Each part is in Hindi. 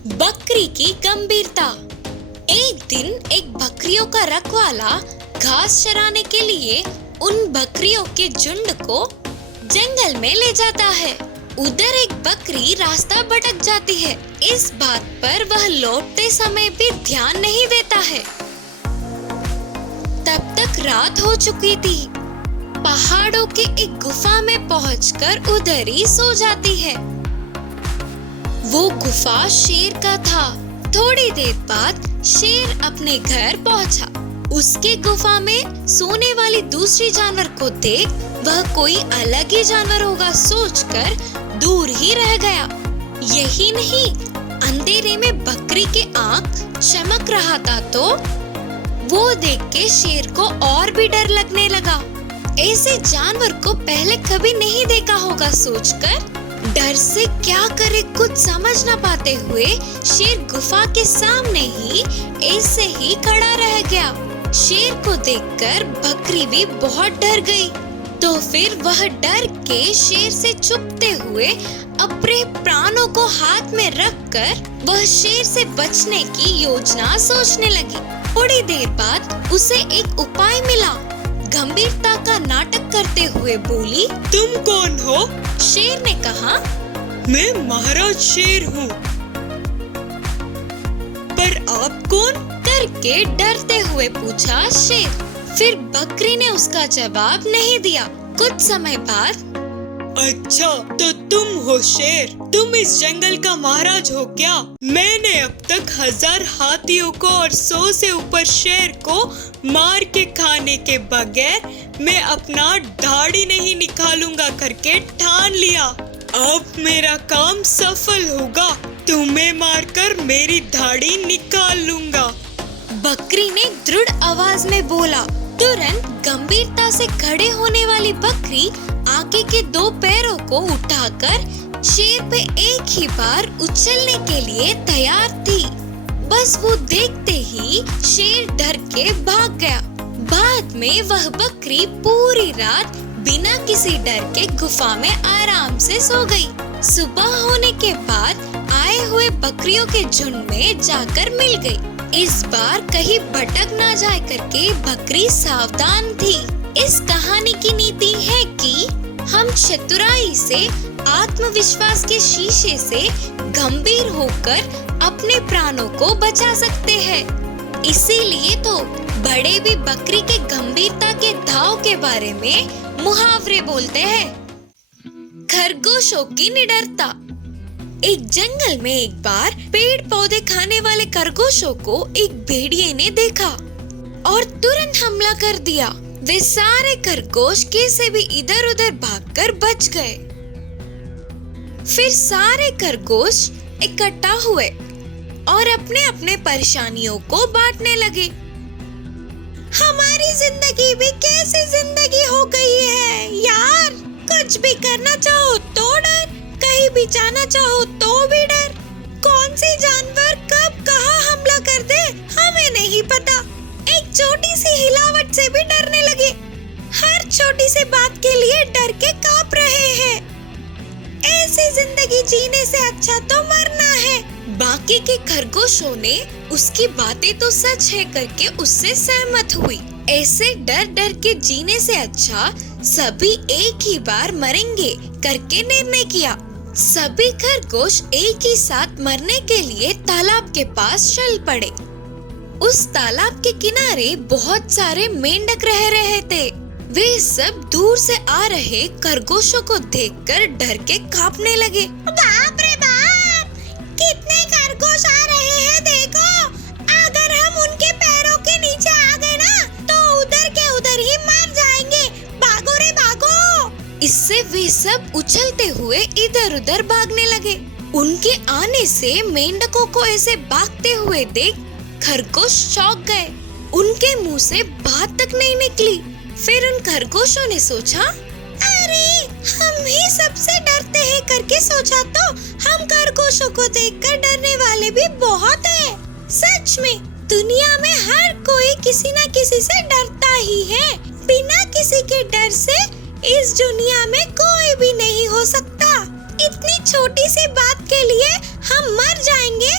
बकरी की गंभीरता। एक दिन एक बकरियों का रखवाला घास चराने के लिए उन बकरियों के झुंड को जंगल में ले जाता है। उधर एक बकरी रास्ता भटक जाती है। इस बात पर वह लौटते समय भी ध्यान नहीं देता है। तब तक रात हो चुकी थी। पहाड़ों के एक गुफा में पहुंचकर उधर ही सो जाती है। वो गुफा शेर का था। थोड़ी देर बाद शेर अपने घर पहुंचा। उसके गुफा में सोने वाली दूसरी जानवर को देख वह कोई अलग ही जानवर होगा सोचकर दूर ही रह गया। यही नहीं, अंधेरे में बकरी के आंख चमक रहा था तो वो देख के शेर को और भी डर लगने लगा। ऐसे जानवर को पहले कभी नहीं देखा होगा सोचकर डर से क्या करे कुछ समझ न पाते हुए शेर गुफा के सामने ही ऐसे ही खड़ा रह गया। शेर को देखकर बकरी भी बहुत डर गई। तो फिर वह डर के शेर से छुपते हुए अपने प्राणों को हाथ में रखकर वह शेर से बचने की योजना सोचने लगी। थोड़ी देर बाद उसे एक उपाय मिला। गंभीरता का नाटक करते हुए बोली, तुम कौन हो? शेर ने कहा, मैं महाराज शेर हूँ। पर आप कौन? करके डरते हुए पूछा शेर। फिर बकरी ने उसका जवाब नहीं दिया। कुछ समय बाद, अच्छा तो तुम हो शेर। तुम इस जंगल का महाराज हो क्या? मैंने अब तक 1000 हाथियों को और 100 से ऊपर शेर को मार के खाने के बगैर मैं अपना दाढ़ी नहीं निकालूंगा करके ठान लिया। अब मेरा काम सफल होगा। तुम्हें मारकर मेरी दाढ़ी निकाल लूंगा। बकरी ने दृढ़ आवाज में बोला। तुरंत गंभीरता से खड़े होने वाली बकरी आगे के 2 पैरों को उठाकर शेर पे एक ही बार उछलने के लिए तैयार थी। बस वो देखते ही शेर डर के भाग गया। बाद में वह बकरी पूरी रात बिना किसी डर के गुफा में आराम से सो गई। सुबह होने के बाद आए हुए बकरियों के झुंड में जाकर मिल गई। इस बार कहीं भटक ना जाए करके बकरी सावधान थी। इस कहानी की नीति है कि हम चतुराई से, आत्मविश्वास के शीशे से गंभीर होकर अपने प्राणों को बचा सकते हैं। इसीलिए तो बड़े भी बकरी के गंभीरता के दाव के बारे में मुहावरे बोलते हैं। खरगोशों की निडरता। एक जंगल में एक बार पेड़ पौधे खाने वाले खरगोशों को एक भेड़िए ने देखा और तुरंत हमला कर दिया। वे सारे खरगोश कैसे भी इधर उधर भागकर बच गए। फिर सारे खरगोश इकट्ठा हुए और अपने अपने परेशानियों को बांटने लगे। हमारी जिंदगी भी कैसी जिंदगी हो गई है यार। कुछ भी करना चाहो तो डर, कहीं भी जाना चाहो तो भी डर। कौन सी जानवर कब कहाँ हमला कर दे हमें नहीं पता। एक छोटी सी हिलावट से भी डरने लगे। हर छोटी सी बात के लिए डर के कांप रहे हैं। ऐसी जिंदगी जीने से अच्छा तो मरना है। बाकी के खरगोशों ने उसकी बातें तो सच है करके उससे सहमत हुई। ऐसे डर डर के जीने से अच्छा सभी एक ही बार मरेंगे करके निर्णय किया। सभी खरगोश एक ही साथ मरने के लिए तालाब के पास चल पड़े। उस तालाब के किनारे बहुत सारे मेंढक रह रहे थे। वे सब दूर से आ रहे खरगोशों को देखकर डर के कांपने लगे। बाप रे बाप, कितने खरगोश आ रहे हैं देखो। अगर हम उनके पैरों के नीचे आ गए ना तो उधर के उधर ही मर जाएंगे। भागो रे भागो। इससे वे सब उछलते हुए इधर उधर भागने लगे। उनके आने से मेंढकों को ऐसे भागते हुए देख खरगोश चौंक गए। उनके मुंह से बात तक नहीं निकली। फिर उन खरगोशों ने सोचा, अरे हम ही सबसे डरते हैं करके सोचा तो हम खरगोशों को देखकर डरने वाले भी बहुत हैं। सच में दुनिया में हर कोई किसी न किसी से डरता ही है। बिना किसी के डर से इस दुनिया में कोई भी नहीं हो सकता। इतनी छोटी सी बात के लिए हम मर जाएंगे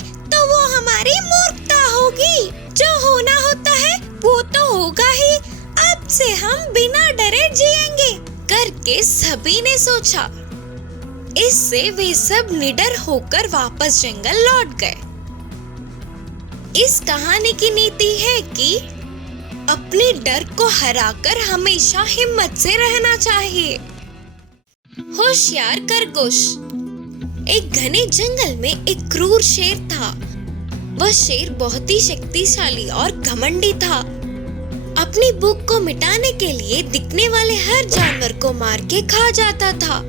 वो तो होगा ही, अब से हम बिना डरे जिएंगे करके सभी ने सोचा। इससे वे सब निडर होकर वापस जंगल लौट गए। इस कहानी की नीति है कि अपने डर को हराकर हमेशा हिम्मत से रहना चाहिए। होशियार खरगोश। एक घने जंगल में एक क्रूर शेर था। वह शेर बहुत ही शक्तिशाली और घमंडी था। अपनी भूख को मिटाने के लिए दिखने वाले हर जानवर को मार के खा जाता था।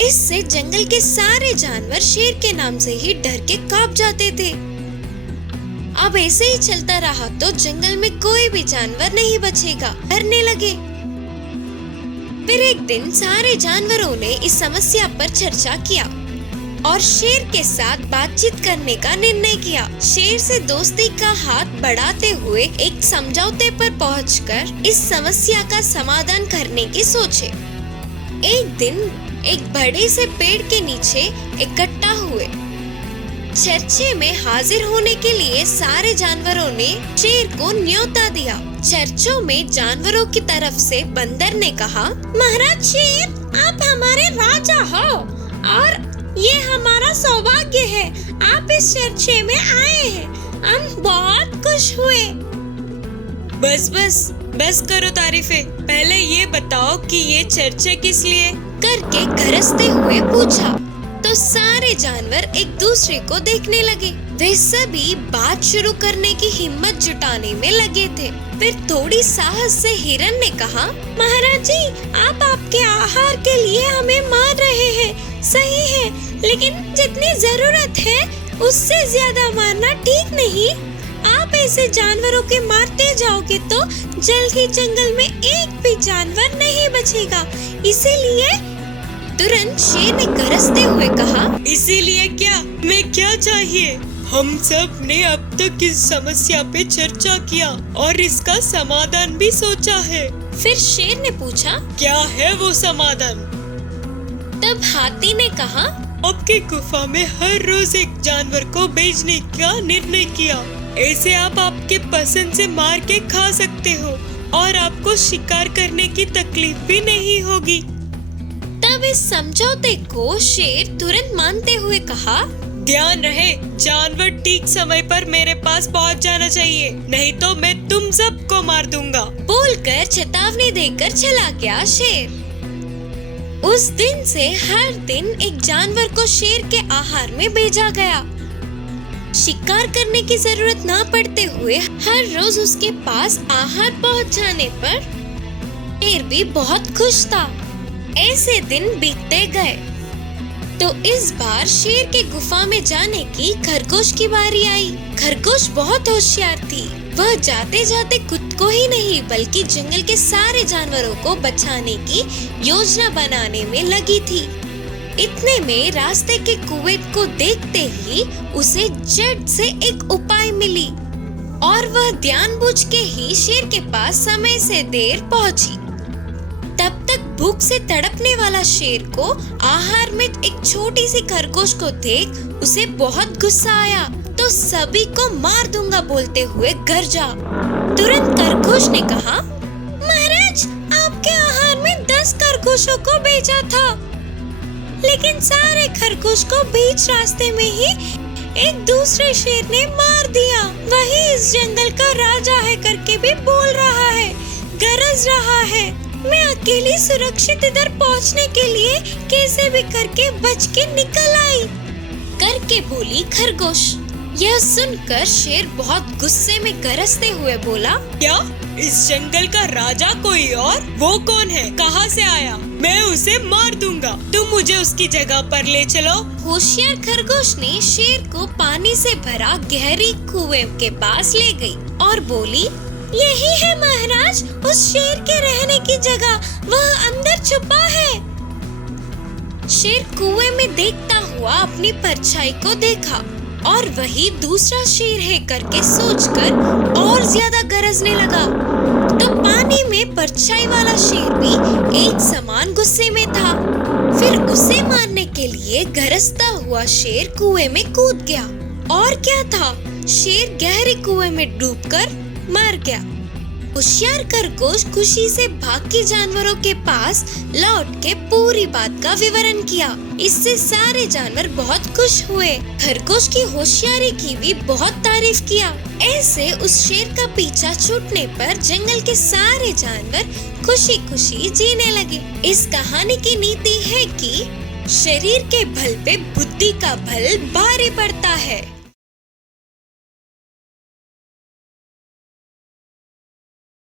इससे जंगल के सारे जानवर शेर के नाम से ही डर के कांप जाते थे। अब ऐसे ही चलता रहा तो जंगल में कोई भी जानवर नहीं बचेगा, डरने लगे। फिर एक दिन सारे जानवरों ने इस समस्या पर चर्चा किया और शेर के साथ बातचीत करने का निर्णय किया। शेर से दोस्ती का हाथ बढ़ाते हुए एक समझौते पर पहुंचकर इस समस्या का समाधान करने की सोचे। एक दिन एक बड़े से पेड़ के नीचे इकट्ठा हुए। चर्चे में हाजिर होने के लिए सारे जानवरों ने शेर को न्योता दिया। चर्चों में जानवरों की तरफ से बंदर ने कहा, महाराज शेर, आप हमारे राजा हो और ये हमारा सौभाग्य है, आप इस चर्चे में आए हैं। हम बहुत खुश हुए। बस करो तारीफें। पहले ये बताओ कि ये चर्चा किस लिए करके गरजते हुए पूछा। तो सारे जानवर एक दूसरे को देखने लगे। वे सभी बात शुरू करने की हिम्मत जुटाने में लगे थे। फिर थोड़ी साहस से हिरन ने कहा, महाराज जी, आप आपके आहार के लिए हमें मार रहे हैं, सही है, लेकिन जितनी जरूरत है उससे ज्यादा मारना ठीक नहीं। आप ऐसे जानवरों के मारते जाओगे तो जल्द ही जंगल में एक भी जानवर नहीं बचेगा। इसीलिए तुरंत शेर ने गरजते हुए कहा, इसीलिए क्या? मैं क्या चाहिए? हम सब ने अब तक इस समस्या पे चर्चा किया और इसका समाधान भी सोचा है। फिर शेर ने पूछा, क्या है वो समाधान? तब हाथी ने कहा, आपकी गुफा में हर रोज एक जानवर को भेजने का निर्णय किया। ऐसे आप आपके पसंद से मार के खा सकते हो और आपको शिकार करने की तकलीफ भी नहीं होगी। तब इस समझौते को शेर तुरंत मानते हुए कहा, ध्यान रहे, जानवर ठीक समय पर मेरे पास पहुंच जाना चाहिए, नहीं तो मैं तुम सबको मार दूंगा। बोलकर चेतावनी देकर चला गया शेर। उस दिन से हर दिन एक जानवर को शेर के आहार में भेजा गया। शिकार करने की जरूरत न पड़ते हुए हर रोज उसके पास आहार पहुंच जाने पर शेर भी बहुत खुश था। ऐसे दिन बीतते गए तो इस बार शेर के गुफा में जाने की खरगोश की बारी आई। खरगोश बहुत होशियार थी। वह जाते जाते खुद को ही नहीं बल्कि जंगल के सारे जानवरों को बचाने की योजना बनाने में लगी थी। इतने में रास्ते के कुएं को देखते ही उसे झट से एक उपाय मिली और वह जानबूझ के ही शेर के पास समय से देर पहुंची। तब तक भूख से तड़पने वाला शेर को आहार में एक छोटी सी खरगोश को देख उसे बहुत गुस्सा आया तो सभी को मार दूंगा बोलते हुए गरजा। तुरंत खरगोश ने कहा, महाराज, आपके आहार में 10 खरगोशों को भेजा था, लेकिन सारे खरगोश को बीच रास्ते में ही एक दूसरे शेर ने मार दिया। वही इस जंगल का राजा है करके भी बोल रहा है, गरज रहा है। मैं अकेली सुरक्षित इधर पहुंचने के लिए कैसे भी करके बच के निकल आई करके बोली खरगोश। यह सुनकर शेर बहुत गुस्से में गरजते हुए बोला, क्या इस जंगल का राजा कोई और? वो कौन है? कहाँ से आया? मैं उसे मार दूंगा, तुम मुझे उसकी जगह पर ले चलो। होशियार खरगोश ने शेर को पानी से भरा गहरी कुएं के पास ले गई और बोली, यही है महाराज उस शेर के रहने की जगह, वह अंदर छुपा है। शेर कुएं में देखता हुआ अपनी परछाई को देखा और वही दूसरा शेर है करके सोचकर और ज्यादा गरजने लगा। तो पानी में परछाई वाला शेर भी एक समान गुस्से में था। फिर उसे मारने के लिए गरजता हुआ शेर कुएं में कूद गया। और क्या था, शेर गहरे कुएं में डूबकर मर गया। होशियार खरगोश खुशी से बाकी जानवरों के पास लौट के पूरी बात का विवरण किया। इससे सारे जानवर बहुत खुश हुए। खरगोश की होशियारी की भी बहुत तारीफ किया। ऐसे उस शेर का पीछा छूटने पर जंगल के सारे जानवर खुशी खुशी जीने लगे। इस कहानी की नीति है कि शरीर के बल पे बुद्धि का बल भारी पड़ता है।